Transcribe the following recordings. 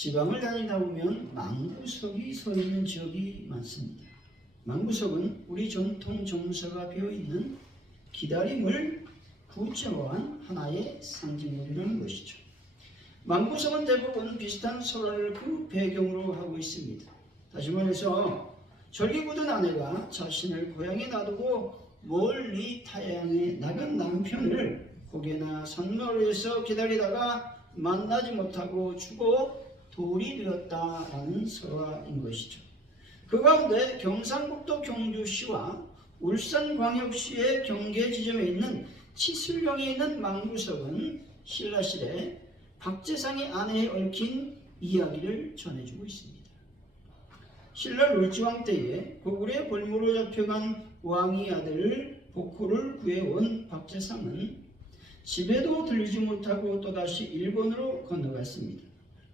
지방을 다니다 보면 망구석이 서 있는 지역이 많습니다. 망구석은 우리 전통 정서가 배어있는 기다림을 구체화한 하나의 상징물이라는 것이죠. 망구석은 대부분 비슷한 설화를 그 배경으로 하고 있습니다. 다시 말해서 절기 굳은 아내가 자신을 고향에 놔두고 멀리 타향에 나간 남편을 고개나 산마루에서 기다리다가 만나지 못하고 죽어 돌이 되었다라는 설화인 것이죠. 그 가운데 경상북도 경주시와 울산광역시의 경계 지점에 있는 치술령에 있는 망구석은 신라시대 박재상의 아내에 얽힌 이야기를 전해주고 있습니다. 신라 룰지왕 때에 고구려의 볼모로 잡혀간 왕의 아들 복호를 구해온 박재상은 집에도 들리지 못하고 또다시 일본으로 건너갔습니다.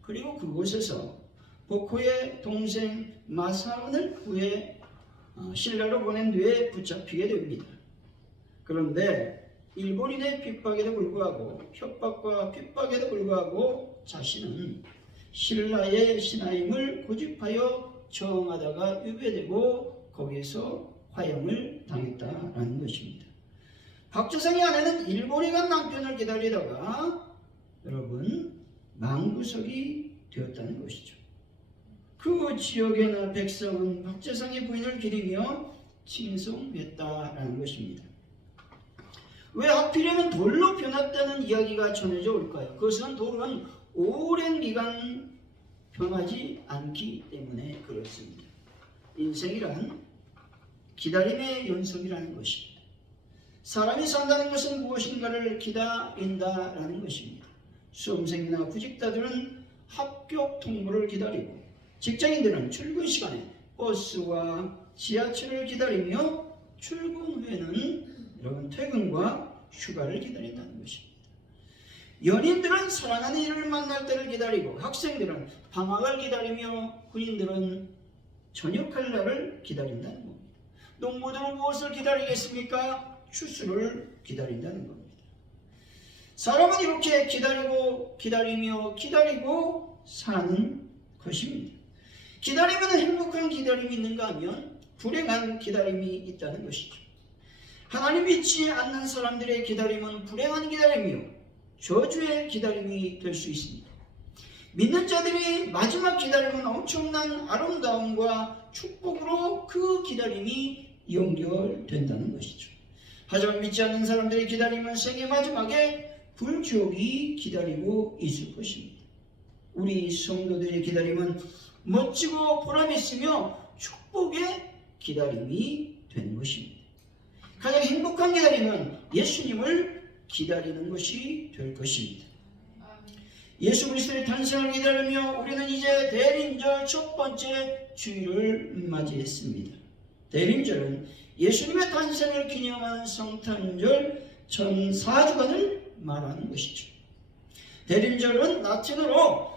그리고 그곳에서 복호의 동생 마사은을 구해 신라로 보낸 뒤에 붙잡히게 됩니다. 그런데 일본인의 핍박에도 불구하고 협박과 핍박에도 불구하고 자신은 신라의 신하임을 고집하여 저항하다가 유배되고 거기에서 화형을 당했다라는 것입니다. 박재상의 아내는 일본에 간 남편을 기다리다가 여러분 망구석이 되었다는 것이죠. 그 지역의 백성은 박재상의 부인을 기리며 칭송했다라는 것입니다. 왜 하필이면 돌로 변했다는 이야기가 전해져 올까요? 그것은 돌은 오랜 기간 변하지 않기 때문에 그렇습니다. 인생이란 기다림의 연속이라는 것입니다. 사람이 산다는 것은 무엇인가를 기다린다라는 것입니다. 수험생이나 구직자들은 합격 통보를 기다리고 직장인들은 출근 시간에 버스와 지하철을 기다리며 출근 후에는 여러분 퇴근과 휴가를 기다린다는 것입니다. 연인들은 사랑하는 이를 만날 때를 기다리고 학생들은 방학을 기다리며 군인들은 전역할 날을 기다린다는 겁니다. 농부들은 무엇을 기다리겠습니까? 추수를 기다린다는 겁니다. 사람은 이렇게 기다리고 기다리며 기다리고 사는 것입니다. 기다리면 행복한 기다림이 있는가 하면 불행한 기다림이 있다는 것이죠. 하나님 믿지 않는 사람들의 기다림은 불행한 기다림이요 저주의 기다림이 될 수 있습니다. 믿는 자들이 마지막 기다림은 엄청난 아름다움과 축복으로 그 기다림이 연결된다는 것이죠. 하지만 믿지 않는 사람들의 기다림은 생의 마지막에 불지옥이 기다리고 있을 것입니다. 우리 성도들의 기다림은 멋지고 보람있으며 축복의 기다림이 되는 것입니다. 가장 행복한 기다림은 예수님을 기다리는 것이 될 것입니다. 예수 그리스도의 탄생을 기다리며 우리는 이제 대림절 첫 번째 주일을 맞이했습니다. 대림절은 예수님의 탄생을 기념하는 성탄절 전 4주간을 말하는 것이죠. 대림절은 라틴어로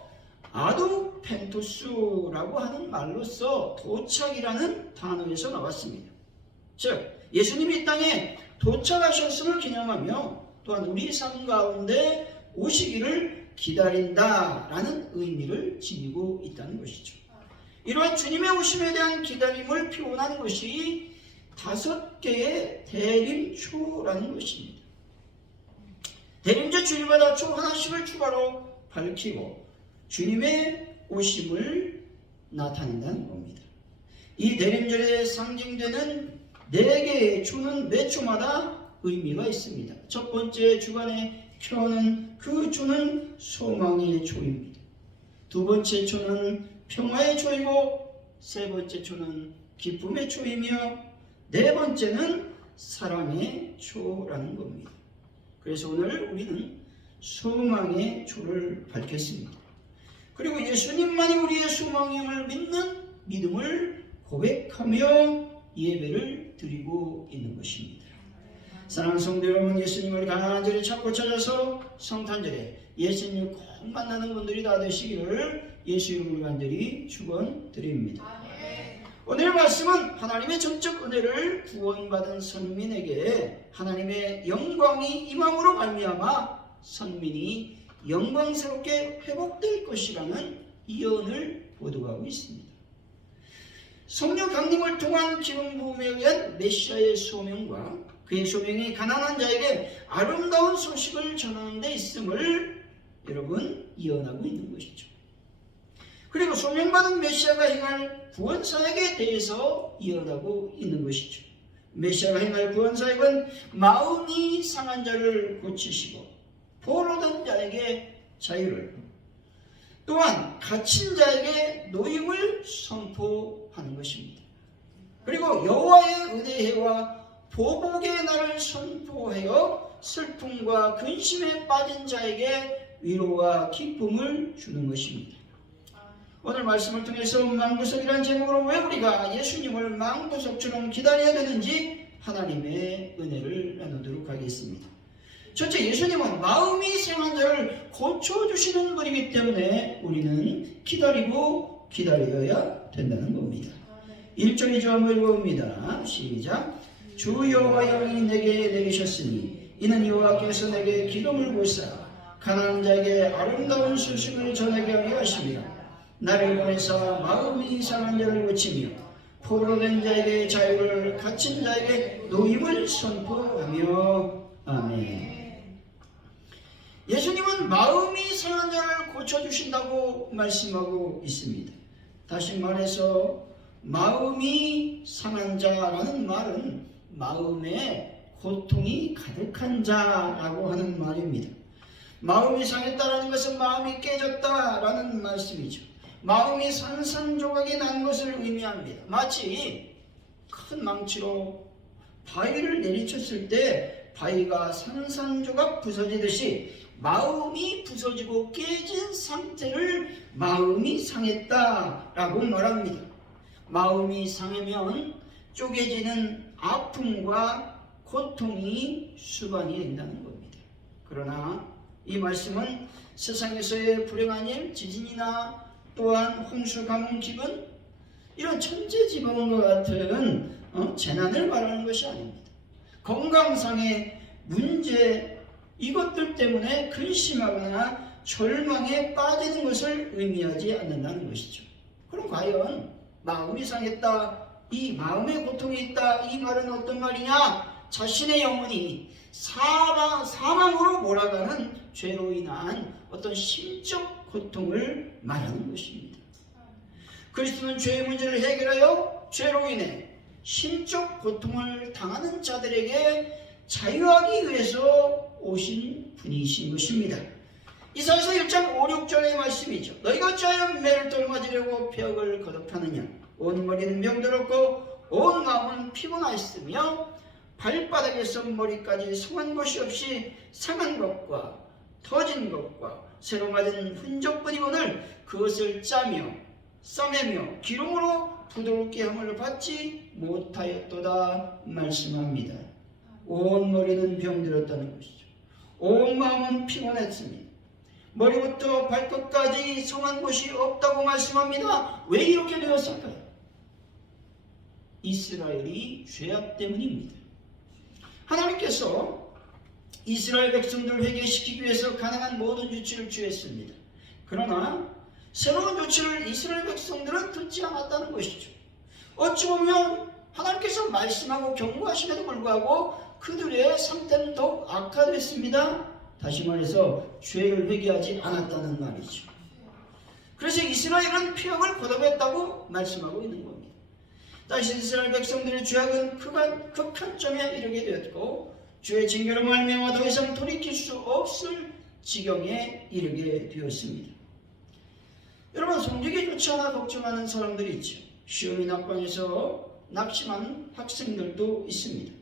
아두펜투스라고 하는 말로서 도착이라는 단어에서 나왔습니다. 즉 예수님이 이 땅에 도착하셨음을 기념하며 또한 우리 삶 가운데 오시기를 기다린다라는 의미를 지니고 있다는 것이죠. 이러한 주님의 오심에 대한 기다림을 표현하는 것이 5개의 대림초라는 것입니다. 대림절 주일마다 초 하나씩을 추가로 밝히고 주님의 오심을 나타낸다는 겁니다. 이 대림절에 상징되는 4개의 초는 매 초마다 의미가 있습니다. 첫 번째 주간의 켜는 그 초는 소망의 초입니다. 두 번째 초는 평화의 초이고 세 번째 초는 기쁨의 초이며 네 번째는 사랑의 초라는 겁니다. 그래서 오늘 우리는 소망의 초를 밝혔습니다. 그리고 예수님만이 우리의 소망임을 믿는 믿음을 고백하며 예배를 드리고 있는 것입니다. 사랑하는 성도 여러분, 예수님을 간절히 찾고 찾아서 성탄절에 예수님을 꼭 만나는 분들이 다 되시기를 예수 이름으로 간절히 축원드립니다. 오늘의 말씀은 하나님의 전적 은혜를 구원받은 선민에게 하나님의 영광이 임함으로 말미암아 선민이 영광스럽게 회복될 것이라는 예언을 보도하고 있습니다. 성령 강림을 통한 기름 부음에 의한 메시아의 소명과 그의 소명이 가난한 자에게 아름다운 소식을 전하는 데 있음을 여러분 예언하고 있는 것이죠. 그리고 소명받은 메시아가 행할 구원사역에 대해서 예언하고 있는 것이죠. 메시아가 행할 구원사역은 마음이 상한 자를 고치시고 포로된 자에게 자유를, 또한 갇힌 자에게 노임을 선포하는 것입니다. 그리고 여호와의 은혜와 보복의 날을 선포하여 슬픔과 근심에 빠진 자에게 위로와 기쁨을 주는 것입니다. 오늘 말씀을 통해서 망부석이라는 제목으로 왜 우리가 예수님을 망부석처럼 기다려야 되는지 하나님의 은혜를 나누도록 하겠습니다. 첫째, 예수님은 마음이 상한 자를 고쳐주시는 분이기 때문에 우리는 기다리고 기다려야 된다는 겁니다. 1절 2절 한번 읽어봅니다. 시작. 주 여호와 영이 내게 내리셨으니 이는 여호와께서 내게 기름을 부으사 가난한 자에게 아름다운 소식을 전하게 하려 하심이라. 나를 보내사 마음이 상한 자를 고치며 포로된 자에게 자유를, 갇힌 자에게 노임을 선포하며. 아멘. 예수님은 마음이 상한 자를 고쳐주신다고 말씀하고 있습니다. 다시 말해서 마음이 상한 자라는 말은 마음에 고통이 가득한 자라고 하는 말입니다. 마음이 상했다라는 것은 마음이 깨졌다라는 말씀이죠. 마음이 산산조각이 난 것을 의미합니다. 마치 큰 망치로 바위를 내리쳤을 때 바위가 산산조각 부서지듯이 마음이 부서지고 깨진 상태를 마음이 상했다라고 말합니다. 마음이 상하면 쪼개지는 아픔과 고통이 수반이 된다는 겁니다. 그러나 이 말씀은 세상에서의 불행한 일, 지진이나 또한 홍수, 가뭄, 기근, 이런 천재지변과 같은 재난을 말하는 것이 아닙니다. 건강상의 문제, 이것들 때문에 근심하거나 절망에 빠지는 것을 의미하지 않는다는 것이죠. 그럼 과연 마음이 상했다, 이 마음의 고통이 있다, 이 말은 어떤 말이냐? 자신의 영혼이 사망으로 몰아가는 죄로 인한 어떤 심적 고통을 말하는 것입니다. 그리스도는 죄의 문제를 해결하여 죄로 인해 심적 고통을 당하는 자들에게 자유하기 위해서 오신 분이신 것입니다. 이사야서 1장 5, 6절의 말씀이죠. 너희가 어찌하여 매를 떨맞으려고 벽을 거듭하느냐. 온 머리는 병들었고 온 마음은 피곤하였으며 발바닥에서 머리까지 성한 것이 없이 상한 것과 터진 것과 새로 맞은 흔적뿐이거늘 그것을 짜며 싸매며 기름으로 부드럽게 함을 받지 못하였도다 말씀합니다. 온 머리는 병들었다는 것이죠. 온 마음은 피곤했습니다. 머리부터 발끝까지 성한 것이 없다고 말씀합니다. 왜 이렇게 되었을까요? 이스라엘이 죄악 때문입니다. 하나님께서 이스라엘 백성들을 회개시키기 위해서 가능한 모든 조치를 취했습니다. 그러나 새로운 조치를 이스라엘 백성들은 듣지 않았다는 것이죠. 어찌 보면 하나님께서 말씀하고 경고하심에도 불구하고 그들의 상태는 더욱 악화됐습니다. 다시 말해서 죄를 회개하지 않았다는 말이죠. 그래서 이스라엘은 피역을 거듭했다고 말씀하고 있는 겁니다. 다시 이스라엘 백성들의 죄악은 극한점에 이르게 되었고 주의 징계로 말미암아 더 이상 돌이킬 수 없을 지경에 이르게 되었습니다. 여러분, 성적이 좋지 않아 걱정하는 사람들이 있죠. 시험이 낙방에서 낙심한 학생들도 있습니다.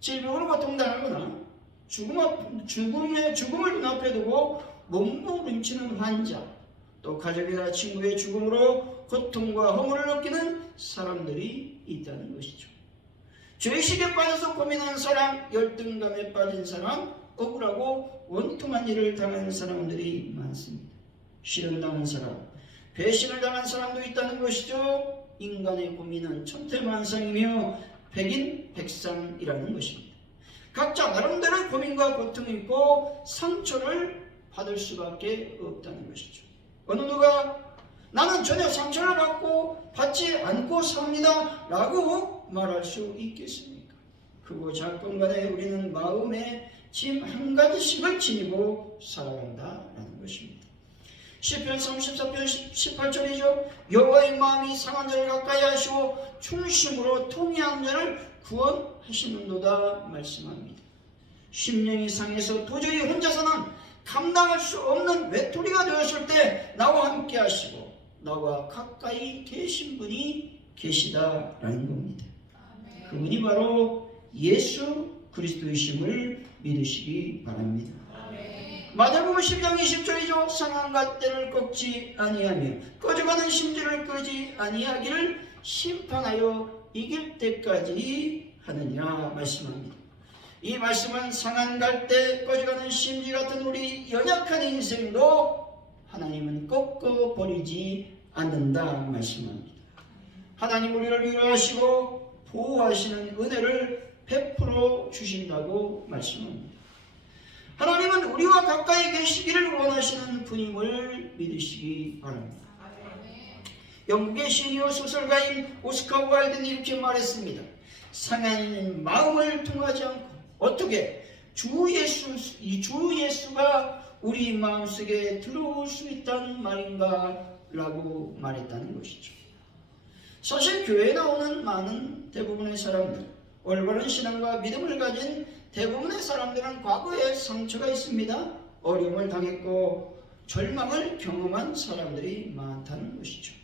질병으로 고통당하거나 죽음을 눈앞에 두고 몸부림치는 환자, 또 가족이나 친구의 죽음으로 고통과 허물을 느끼는 사람들이 있다는 것이죠. 죄의식에 빠져서 고민하는 사람, 열등감에 빠진 사람, 억울하고 원통한 일을 당하는 사람들이 많습니다. 실현당한 사람, 배신을 당한 사람도 있다는 것이죠. 인간의 고민은 천태만상이며 백인백상이라는 것입니다. 각자 나름대로의 고민과 고통이 있고 상처를 받을 수밖에 없다는 것이죠. 어느 누가 나는 전혀 상처를 받지 않고 삽니다 라고 말할 수 있겠습니까? 크고 작건 간에 우리는 마음에 짐 한 가지씩을 지니고 살아간다라는 것입니다. 시편 34편 18절이죠. 여호와의 마음이 상한 자를 가까이 하시고 충심으로 통회한 자를 구원하시는도다 말씀합니다. 심령이 상해서 도저히 혼자서는 감당할 수 없는 외톨이가 되었을 때 나와 함께 하시고 나와 가까이 계신 분이 계시다라는 겁니다. 그분이 바로 예수 그리스도이심을 믿으시기 바랍니다. 마태복음 10장 20절이죠. 상한 갓대를 꺾지 아니하며 꺼져가는 심지를 끄지 아니하기를 심판하여 이길 때까지 하느니라 말씀합니다. 이 말씀은 상한 갈대 꺼져가는 심지 같은 우리 연약한 인생도 하나님은 꺾어 버리지 않는다 말씀합니다. 하나님 우리를 위로하시고 보호하시는 은혜를 베풀어 주신다고 말씀합니다. 하나님은 우리와 가까이 계시기를 원하시는 분임을 믿으시기 바랍니다. 영국의 시니어 소설가인 오스카 와일드는 이렇게 말했습니다. 상한 마음을 통하지 않고 어떻게 주 예수가 우리 마음속에 들어올 수 있다는 말인가 라고 말했다는 것이죠. 사실 교회에 나오는 많은 대부분의 사람들, 올바른 신앙과 믿음을 가진 대부분의 사람들은 과거에 상처가 있습니다. 어려움을 당했고 절망을 경험한 사람들이 많다는 것이죠.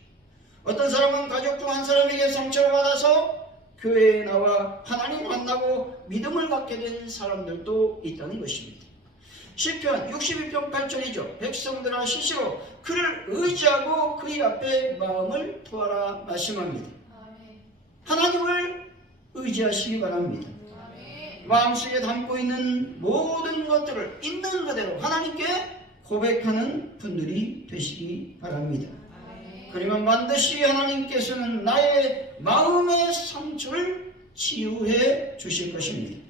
어떤 사람은 가족 중 한 사람에게 상처를 받아서 교회에 나와 하나님을 만나고 믿음을 갖게 된 사람들도 있다는 것입니다. 시편 62편 8절이죠. 백성들아 시시로 그를 의지하고 그의 앞에 마음을 토하라 말씀합니다. 하나님을 의지하시기 바랍니다. 마음속에 담고 있는 모든 것들을 있는 그대로 하나님께 고백하는 분들이 되시기 바랍니다. 그러면 반드시 하나님께서는 나의 마음의 상처를 치유해 주실 것입니다.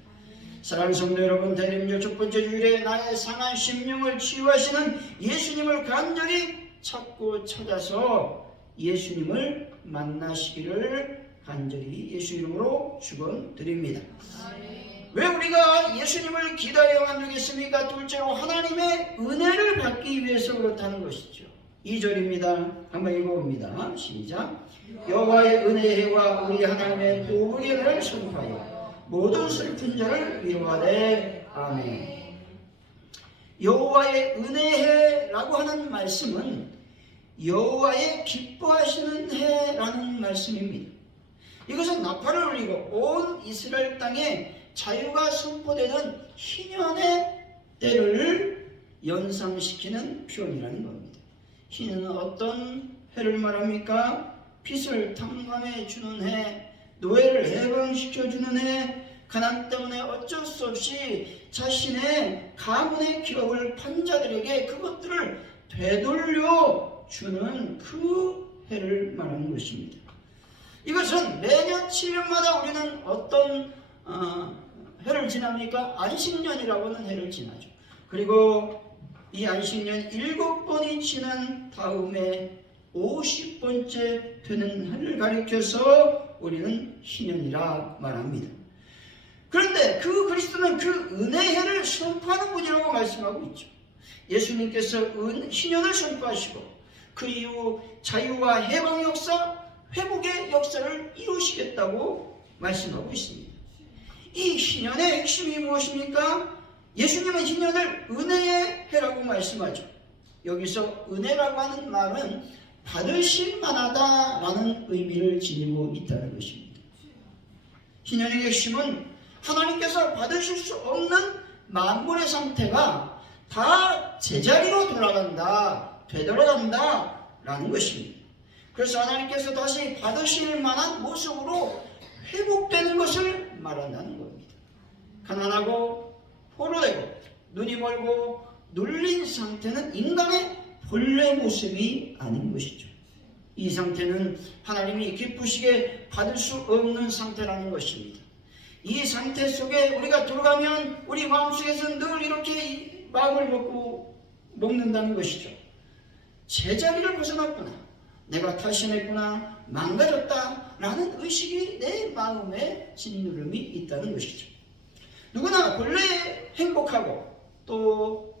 사랑하는 성도 여러분, 대림절 첫 번째 주일에 나의 상한 심령을 치유하시는 예수님을 간절히 찾고 찾아서 예수님을 만나시기를 간절히 예수 이름으로 축원드립니다. 왜 우리가 예수님을 기다려야만 되겠습니까? 둘째로 하나님의 은혜를 받기 위해서 그렇다는 것이죠. 2절입니다. 한번 읽어봅니다. 시작. 여호와의 은혜와 우리 하나님의 보복의 은혜를 선포하여 모든 슬픈 자를 위로하되 아멘. 여호와의 은혜라고 하는 말씀은 여호와의 기뻐하시는 해라는 말씀입니다. 이것은 나팔을 울리고 온 이스라엘 땅에 자유가 선포되는 희년의 때를 연상시키는 표현이라는 겁니다. 희년은 어떤 해를 말합니까? 빚을 탕감해 주는 해, 노예를 해방시켜 주는 해, 가난 때문에 어쩔 수 없이 자신의 가문의 기업을 판 자들에게 그것들을 되돌려 주는 그 해를 말하는 것입니다. 이것은 매년 7년마다 우리는 어떤 해를 지납니까? 안식년이라고 하는 해를 지나죠. 그리고 이 안식년 7번이 지난 다음에 50번째 되는 해를 가리켜서 우리는 희년이라 말합니다. 그런데 그 그리스도는 그 은혜해를 선포하는 분이라고 말씀하고 있죠. 예수님께서 희년을 선포하시고 그 이후 자유와 해방 역사, 회복의 역사를 이루시겠다고 말씀하고 있습니다. 이 희년의 핵심이 무엇입니까? 예수님은 희년을 은혜의 해라고 말씀하죠. 여기서 은혜라고 하는 말은 받으실 만하다라는 의미를 지니고 있다는 것입니다. 희년의 핵심은 하나님께서 받으실 수 없는 만물의 상태가 다 제자리로 돌아간다, 되돌아간다 라는 것입니다. 그래서 하나님께서 다시 받으실 만한 모습으로 회복되는 것을 말한다는 겁니다. 가난하고 포로되고 눈이 멀고 눌린 상태는 인간의 본래 모습이 아닌 것이죠. 이 상태는 하나님이 기쁘시게 받을 수 없는 상태라는 것입니다. 이 상태 속에 우리가 들어가면 우리 마음속에서 늘 이렇게 마음을 먹는다는 것이죠. 제자리를 벗어났구나. 내가 탈신했구나, 망가졌다 라는 의식이 내 마음에 짓누름이 있다는 것이죠. 누구나 본래 행복하고 또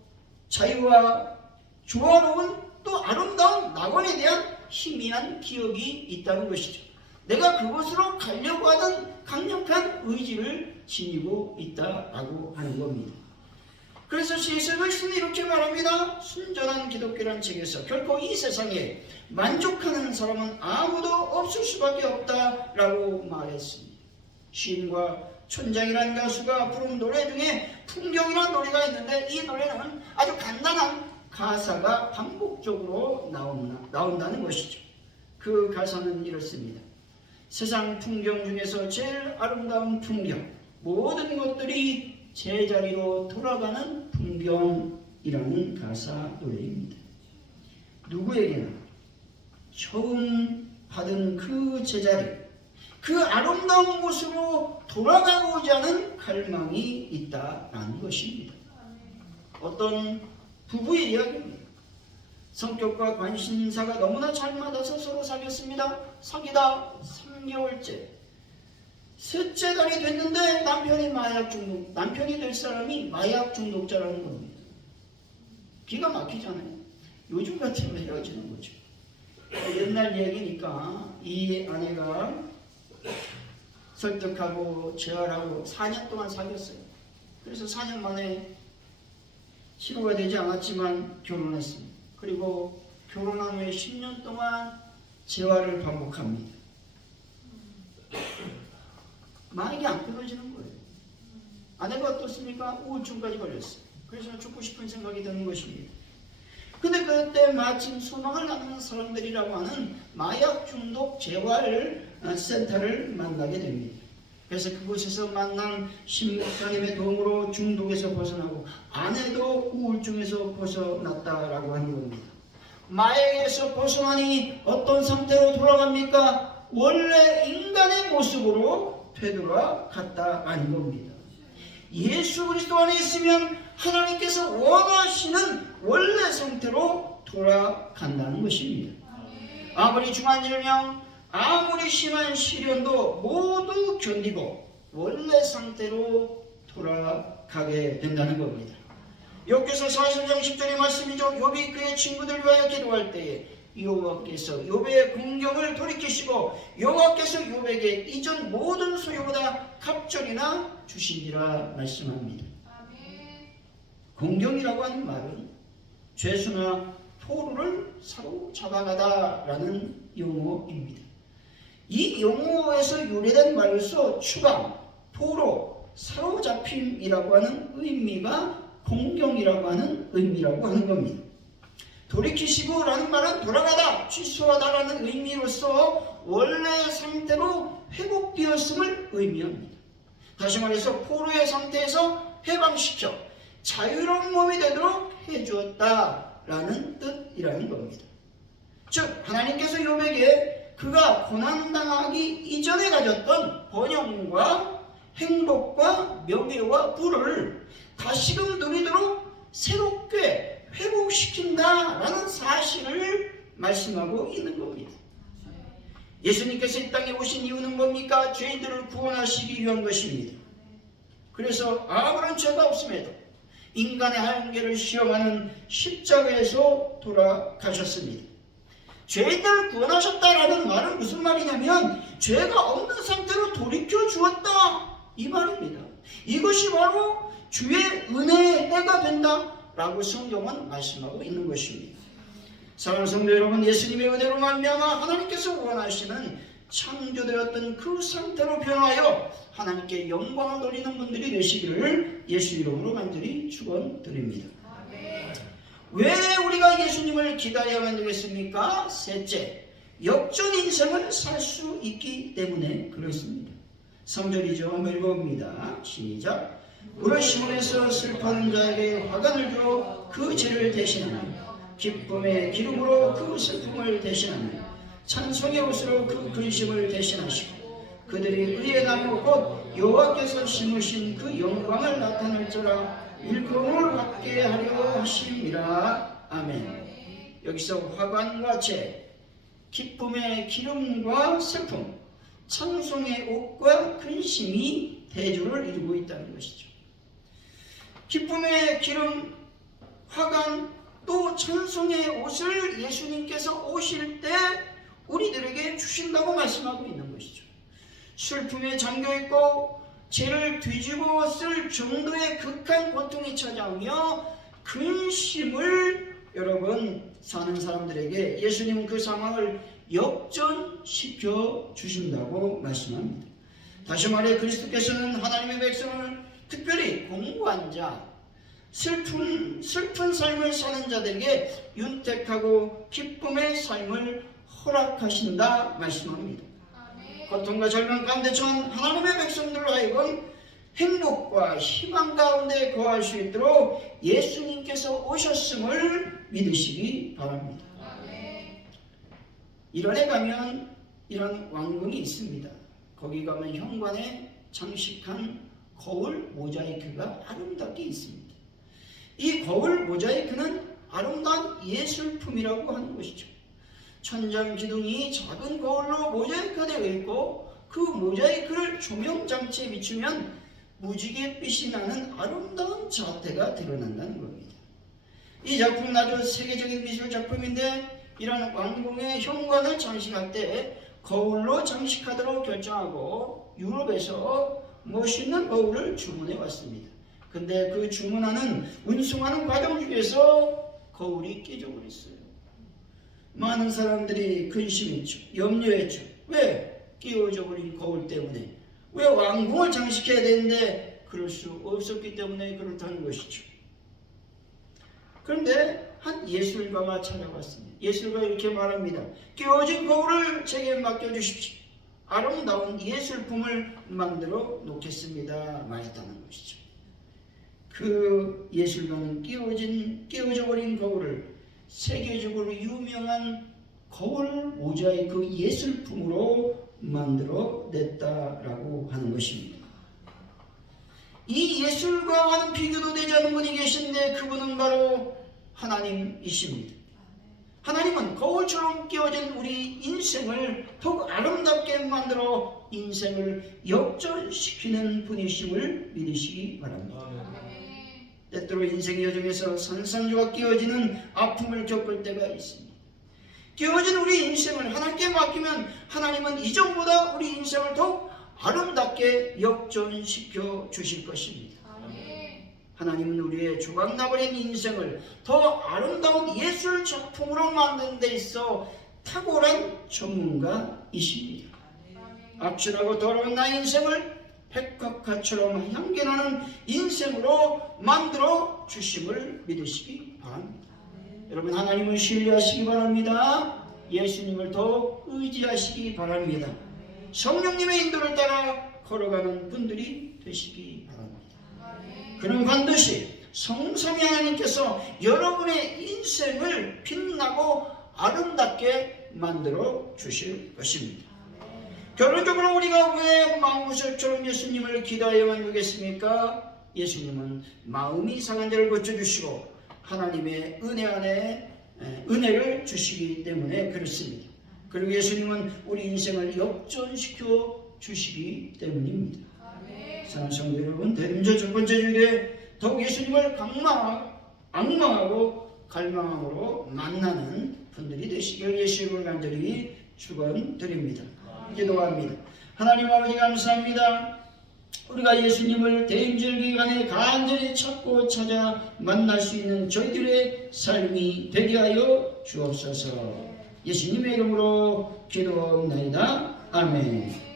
자유와 조화로운 또 아름다운 낙원에 대한 희미한 기억이 있다는 것이죠. 내가 그곳으로 가려고 하는 강력한 의지를 지니고 있다라고 하는 겁니다. 그래서 C.S. 루이스는 이렇게 말합니다. 순전한 기독교라는 책에서 결코 이 세상에 만족하는 사람은 아무도 없을 수밖에 없다라고 말했습니다. 시인과 촌장이라는 가수가 부른 노래 중에 풍경이라는 노래가 있는데 이 노래는 아주 간단한 가사가 반복적으로 나온다는 것이죠. 그 가사는 이렇습니다. 세상 풍경 중에서 제일 아름다운 풍경, 모든 것들이 제자리로 돌아가는 풍경이라는 가사 노래입니다. 누구에게나 처음 받은 그 제자리, 그 아름다운 곳으로 돌아가고자 하는 갈망이 있다라는 것입니다. 어떤 부부의 이야기입니다. 성격과 관심사가 너무나 잘 맞아서 서로 사귀었습니다. 사귀다 3개월째 셋째 달이 됐는데 남편이 될 사람이 마약 중독자라는 겁니다. 기가 막히잖아요. 요즘 같으면 헤어지는 거죠. 옛날 얘기니까 이 아내가 설득하고 재활하고 4년 동안 사귀었어요. 그래서 4년 만에 치료가 되지 않았지만 결혼했습니다. 그리고 결혼한 후에 10년 동안 재활을 반복합니다. 마약이 안 끊어지는 거예요. 아내가 어떻습니까? 우울증까지 걸렸어요. 그래서 죽고 싶은 생각이 드는 것입니다. 근데 그때 마침 소망을 나누는 사람들이라고 하는 마약 중독 재활 센터를 만나게 됩니다. 그래서 그곳에서 만난 신목사님의 도움으로 중독에서 벗어나고 아내도 우울증에서 벗어났다라고 하는 겁니다. 마약에서 벗어나니 어떤 상태로 돌아갑니까? 원래 인간의 모습으로 되돌아갔다라는 겁니다. 예수 그리스도 안에 있으면 하나님께서 원하시는 원래 상태로 돌아간다는 것입니다. 아무리 중한 질병, 아무리 심한 시련도 모두 견디고 원래 상태로 돌아가게 된다는 겁니다. 욥기서 40장 10절의 말씀이죠. 욥이 그의 친구들 위하여 기도할 때에 여호와께서 욥의 공경을 돌이키시고 여호와께서 욥에게 이전 모든 소유보다 갑절이나 주시니라 말씀합니다. 공경이라고 하는 말은 죄수나 포로를 사로잡아가다라는 용어입니다. 이 용어에서 유래된 말로서 추방, 포로, 사로잡힘이라고 하는 의미가 공경이라고 하는 의미라고 하는 겁니다. 돌이키시고 라는 말은 돌아가다, 취소하다라는 의미로서 원래 상태로 회복되었음을 의미합니다. 다시 말해서 포로의 상태에서 해방시켜 자유로운 몸이 되도록 해주었다라는 뜻이라는 겁니다. 즉 하나님께서 욥에게 그가 고난당하기 이전에 가졌던 번영과 행복과 명예와 부를 다시금 누리도록 새롭게 회복시킨다라는 사실을 말씀하고 있는 겁니다. 예수님께서 이 땅에 오신 이유는 뭡니까? 죄인들을 구원하시기 위한 것입니다. 그래서 아무런 죄가 없음에도 인간의 한계를 시험하는 십자가에서 돌아가셨습니다. 죄인들을 구원하셨다라는 말은 무슨 말이냐면 죄가 없는 상태로 돌이켜 주었다 이 말입니다. 이것이 바로 주의 은혜의 해가 된다라고 성경은 말씀하고 있는 것입니다. 사랑하는 성도 여러분, 예수님의 은혜로 말미암아 하나님께서 원하시는 창조되었던 그 상태로 변화하여 하나님께 영광을 돌리는 분들이 되시기를 예수 이름으로 간절히 축원드립니다. 왜 우리가 예수님을 기다려야만 되겠습니까? 셋째, 역전 인생을 살 수 있기 때문에 그렇습니다. 3절이죠. 한번 읽어봅니다. 시작. 부르심에서 슬퍼하는 자에게 화관을 주어 그 죄를 대신하며 기쁨의 기름으로 그 슬픔을 대신하며 찬송의 옷으로 그 근심을 대신하시고 그들이 의의 나무 곧 여호와께서 심으신 그 영광을 나타낼지라 일컬음을 받게 하려 하심이라. 아멘. 여기서 화관과 죄, 기쁨의 기름과 슬픔, 찬송의 옷과 근심이 대조를 이루고 있다는 것이죠. 기쁨의 기름, 화관, 또 찬송의 옷을 예수님께서 오실 때 우리들에게 주신다고 말씀하고 있는 것이죠. 슬픔에 잠겨있고 죄를 뒤집어 쓸 정도의 극한 고통이 찾아오며 근심을 여러분 사는 사람들에게 예수님은 그 상황을 역전시켜 주신다고 말씀합니다. 다시 말해 그리스도께서는 하나님의 백성을 특별히 공고한 자, 슬픈 삶을 사는 자들에게 윤택하고 기쁨의 삶을 허락하신다 말씀합니다. 고통과 절망 가운데 처한 하나님의 백성들로 하여금 행복과 희망 가운데 거할 수 있도록 예수님께서 오셨음을 믿으시기 바랍니다. 1월에 가면 이런 왕궁이 있습니다. 거기 가면 현관에 장식한 거울 모자이크가 아름답게 있습니다. 이 거울 모자이크는 아름다운 예술품이라고 하는 것이죠. 천장 기둥이 작은 거울로 모자이크가 되어 있고 그 모자이크를 조명장치에 비추면 무지갯빛이 나는 아름다운 자태가 드러난다는 겁니다. 이 작품은 아주 세계적인 미술 작품인데 이런 왕궁의 현관을 장식할 때 거울로 장식하도록 결정하고 유럽에서 멋있는 거울을 주문해 왔습니다. 근데 그 주문하는 운송하는 과정 중에서 거울이 깨져버렸어요. 많은 사람들이 근심했죠. 염려했죠. 왜? 끼워져 버린 거울 때문에. 왜 왕궁을 장식해야 되는데 그럴 수 없었기 때문에 그렇다는 것이죠. 그런데 한 예술가가 찾아왔습니다. 예술가 이렇게 말합니다. 끼워진 거울을 제게 맡겨주십시오. 아름다운 예술품을 만들어 놓겠습니다. 말했다는 것이죠. 그 예술가는 끼워져 버린 거울을 세계적으로 유명한 거울 모자이크 예술품으로 만들어 냈다라고 하는 것입니다. 이 예술가와는 비교도 되지 않는 분이 계신데 그분은 바로 하나님이십니다. 하나님은 거울처럼 끼워진 우리 인생을 더욱 아름답게 만들어 인생을 역전시키는 분이심을 믿으시기 바랍니다. 때때로 인생의 여정에서 산산조각 끼워지는 아픔을 겪을 때가 있습니다. 끼워진 우리 인생을 하나님께 맡기면 하나님은 이전보다 우리 인생을 더욱 아름답게 역전시켜 주실 것입니다. 하나님은 우리의 조각나버린 인생을 더 아름다운 예술 작품으로 만드는 데 있어 탁월한 전문가이십니다. 악취나고 더러운 나의 인생을 백합화처럼 향기나는 인생으로 만들어 주심을 믿으시기 바랍니다. 여러분 하나님을 신뢰하시기 바랍니다. 예수님을 더 의지하시기 바랍니다. 성령님의 인도를 따라 걸어가는 분들이 되시기 바랍니다. 그는 반드시 성삼위 하나님께서 여러분의 인생을 빛나고 아름답게 만들어 주실 것입니다. 결론적으로 우리가 왜 망구설처럼 예수님을 기다려야만 되겠습니까? 예수님은 마음이 상한 자를 고쳐주시고 하나님의 은혜 안에 은혜를 주시기 때문에 그렇습니다. 그리고 예수님은 우리 인생을 역전시켜 주시기 때문입니다. 사랑하는 성도 여러분, 대림절 첫 번째 주일에 더욱 예수님을 악망하고 갈망함으로 만나는 분들이 되시길 예수님을 간절히 축원드립니다. 기도합니다. 하나님 아버지 감사합니다. 우리가 예수님을 대임절 기간에 간절히 찾고 찾아 만날 수 있는 저희들의 삶이 되게 하여 주옵소서. 예수님의 이름으로 기도하옵나이다. 아멘.